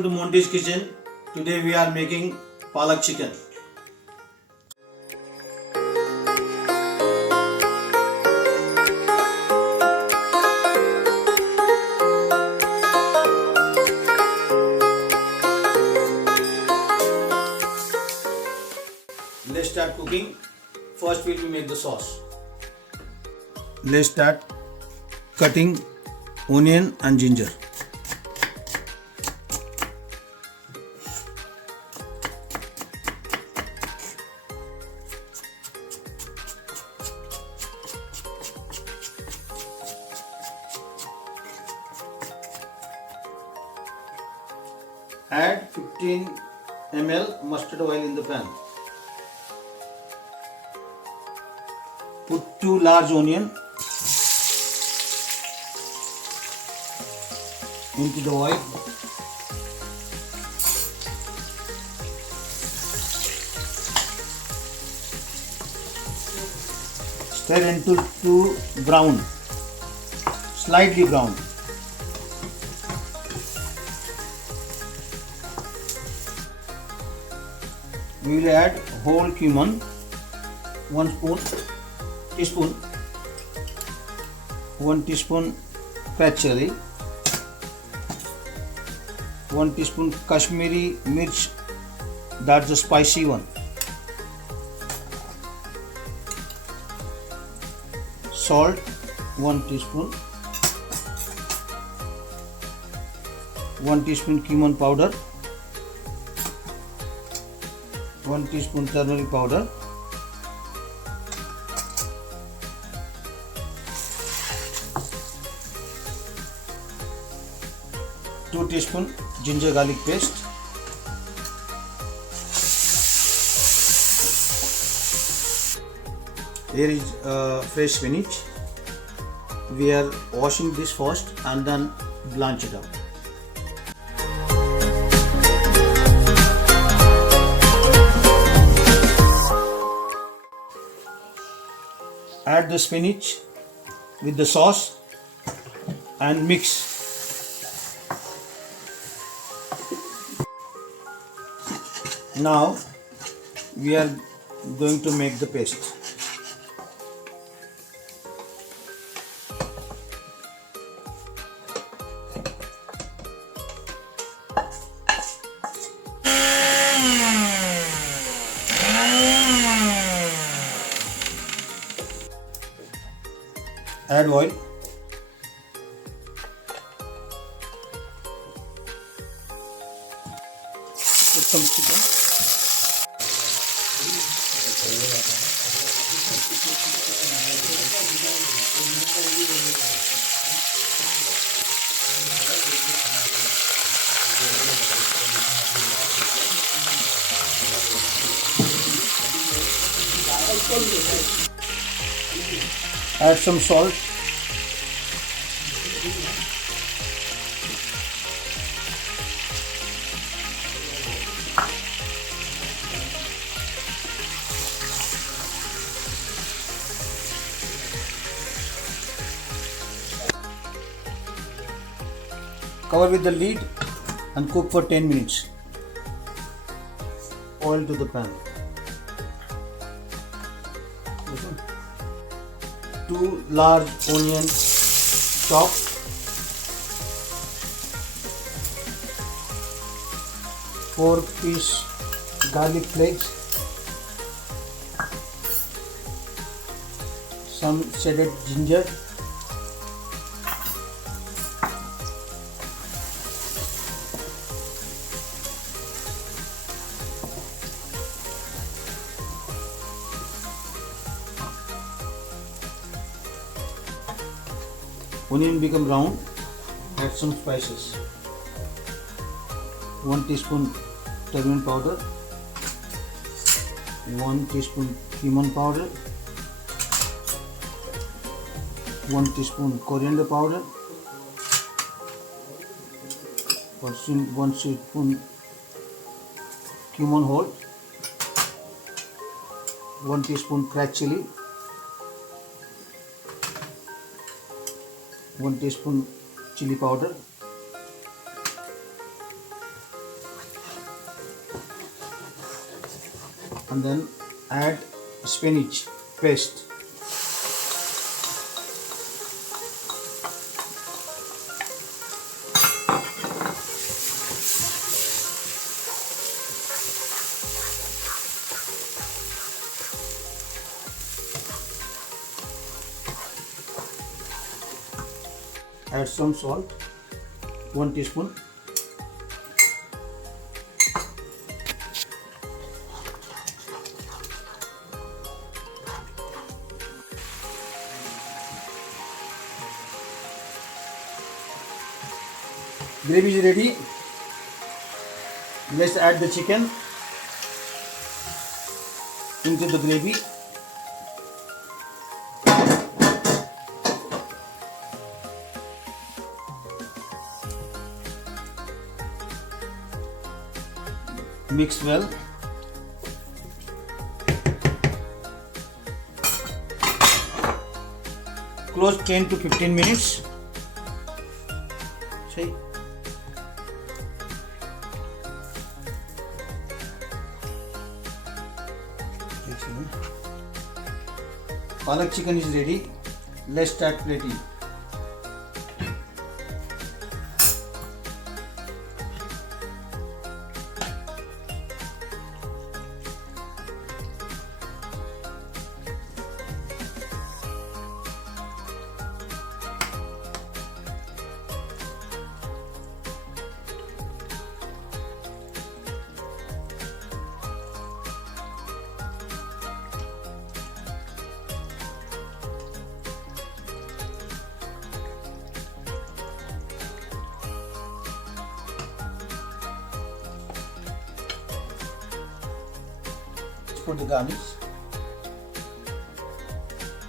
Welcome to Monty's Kitchen. Today we are making Palak Chicken. Let's start cooking. First we will make the sauce. Let's start cutting onion and ginger. Add 15 ml mustard oil in the pan. Put 2 large onions into the oil. Stir into brown, slightly brown. We will add whole cumin, 1 teaspoon, 1 teaspoon cracked chili, 1 teaspoon Kashmiri mirch, that's the spicy one, salt 1 teaspoon, 1 teaspoon cumin powder, 1 teaspoon turmeric powder, 2 teaspoon ginger garlic paste, here is fresh spinach. We are washing this first and then blanch it out. Add the spinach with the sauce and mix. Now we are going to make the paste. Add oil. Put some chicken. Add some salt. Cover with the lid and cook for 10 minutes. Oil to the pan. 2 large onions chopped, 4 piece garlic flakes, some shredded ginger, onion become brown, add some spices. 1 teaspoon turmeric powder, 1 teaspoon cumin powder, 1 teaspoon coriander powder, 1 teaspoon cumin whole, 1 teaspoon cracked chili, 1 teaspoon chili powder, and then add spinach paste. Add some salt, 1 teaspoon. Gravy is ready. Let's add the chicken into the gravy. Mix well. Close 10 to 15 minutes. See? Palak chicken is ready. Let's start plating. For the garnish,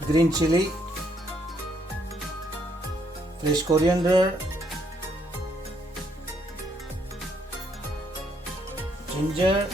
green chili, fresh coriander, ginger,